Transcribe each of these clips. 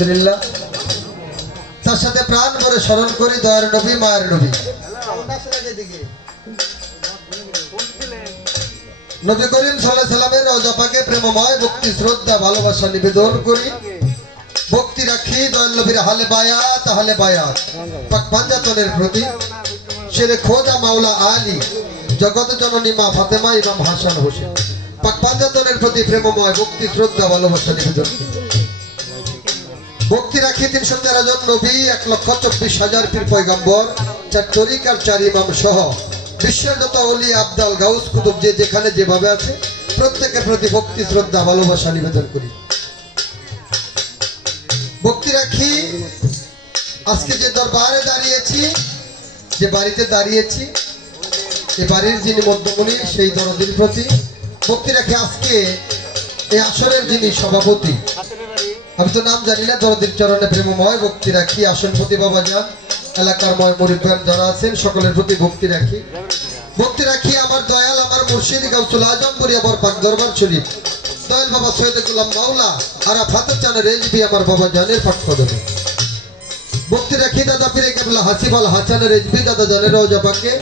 আলহামদুলিল্লাহ। তার সাথে প্রাণ করে স্মরণ করি দয়ার নবী মায়ের নবী নবী করিম সাল্লাল্লাহু আলাইহি সাল্লামের রওজা পাকে প্রেমময় ভক্তি শ্রদ্ধা ভালোবাসা নিবেদন করি। ভক্তি রাখি দয়াল নবীর হালে বায়াত পাক পাঞ্জাতনের প্রতি শেরে খোদা মাওলা আলী জগৎ জননী মা ফাতেমা ইমাম হাসান হোসেন পাক পাঞ্জাতনের প্রতি প্রেমময় ভক্তি শ্রদ্ধা ভালোবাসা নিবেদন করি। ভক্তি রাখি 313 জন নবী 1,24,000 পীর পয়গম্বর 4 তরিকার 4 ইমাম সহ বিশ্বের যত ওলি আবদাল গাউস কুতুব যে যেখানে যেভাবে আছে প্রত্যেকের প্রতি ভক্তি শ্রদ্ধা ভালোবাসা নিবেদন করি। ভক্তি রাখি আজকে যে দরবারে দাঁড়িয়েছি, যে বাড়িতে দাঁড়িয়েছি, এই বাড়ির যিনি মধ্যমণি সেই দরদির প্রতি ভক্তি রাখি। আজকে এই আসরের যিনি সভাপতি, আমি তো নাম জানি না, দরদির চরণে প্রেমময় ভক্তি রাখি। আসনপতি বাবা যান, এলাকার ময় মুরিদান যারা আছেন সকলের প্রতি ভক্তি রাখি। ভক্তি রাখি আমার দয়াল আমার মুর্শিদ গাউসুল আজম বরিয়াবর পাক দরবার শরীফ দয়াল বাবা সৈয়দ গোলাম মাওলা আরাফাত চানের রেজবি আমার বাবা জানের পাক কদমে। ভক্তি রাখি দাদা পীরে কেবলা হাসিব আল হাসানের রেজবি দাদা জানের রওজা পাকে।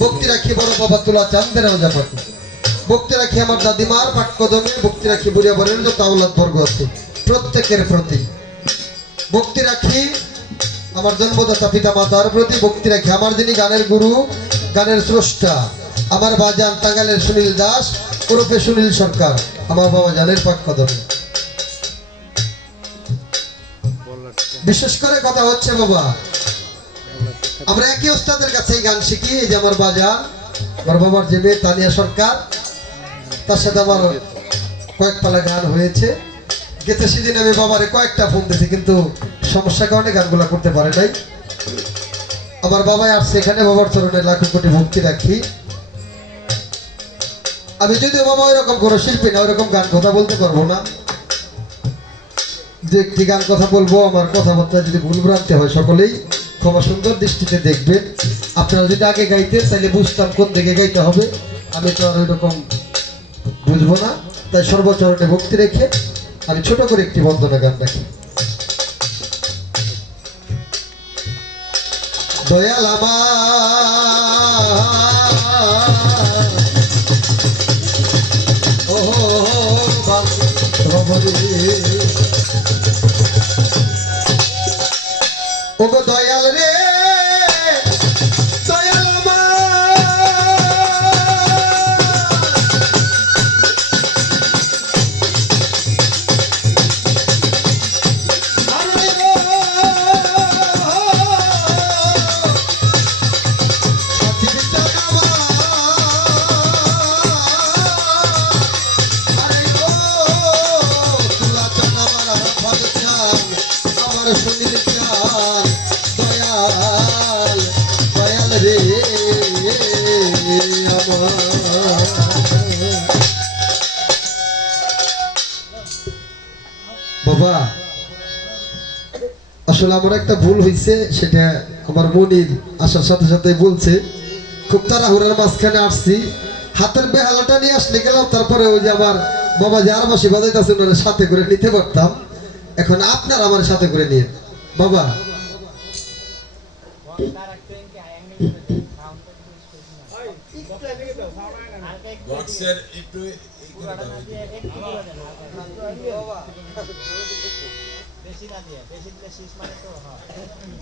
ভক্তি রাখি বড় বাবা তুলা চাঁদের রওজা পাকে। ভক্তি রাখি আমার দাদিমার পাক কদমে। ভক্তি রাখি বরিয়াবরের যত আওলাদ বর্গ আছে প্রত্যেকের প্রতি ভক্তি রাখি। আমার জন্মদাতা পিতা মাতার প্রতি ভক্তি রাখি। আমার যিনি গানের গুরু, গানের স্রষ্টা, আমার বাজান টাঙ্গাইলের সুনীল দাস ওরফে সুনীল সরকার আমার বাবা জানের পাক কদমে। বিশেষ করে কথা হচ্ছে বাবা, আমরা একই ওস্তাদের কাছে গান শিখি। এই যে আমার বাজান, আমার বাবার যে মেয়ে তানিয়া সরকার, তার সাথে আমার কয়েক পালা গান হয়েছে। গেতে সেদিন আমি বাবারে কয়েকটা ফোন দিয়েছি, কিন্তু সমস্যার কারণে গানগুলা করতে পারে নাই। আমার বাবাই আসছে এখানে, বাবার চরণে লাখ কোটি ভক্তি রাখি। আমি যদিও বাবা ওইরকম কোনো শিল্পী না, ওইরকম গান কথা বলতে পারবো না। যে একটি গান কথা বলবো, আমার কথাবার্তা যদি ভুলভ্রান্তি হয় সকলেই ক্ষমা সুন্দর দৃষ্টিতে দেখবেন। আপনারা যদি আগে গাইতেন তাহলে বুঝতাম কোন দিকে গাইতে হবে। আমি তো আর ওইরকম বুঝবো না, তাই সর্বচরণে ভক্তি রেখে আমি ছোট করে একটি বন্দনা গান রাখি। দয়াল ও গো দয়াল রে, বাবা আসলে আমার একটা ভুল হয়েছে, সেটা আমার মনির আসার সাথে সাথে বলছে। খুব তাড়াহুড়ার মাঝখানে আসছি, হাতের বেহালাটা নিয়ে আসলে গেলাম। তারপরে ওই যে আমার বাবা যে আর বাসি বাজাইতেছে ওনারা সাথে করে নিতে পারতাম। এখন আপনার আমার সাথে করে নিয়ে বাবা।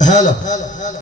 হ্যালো।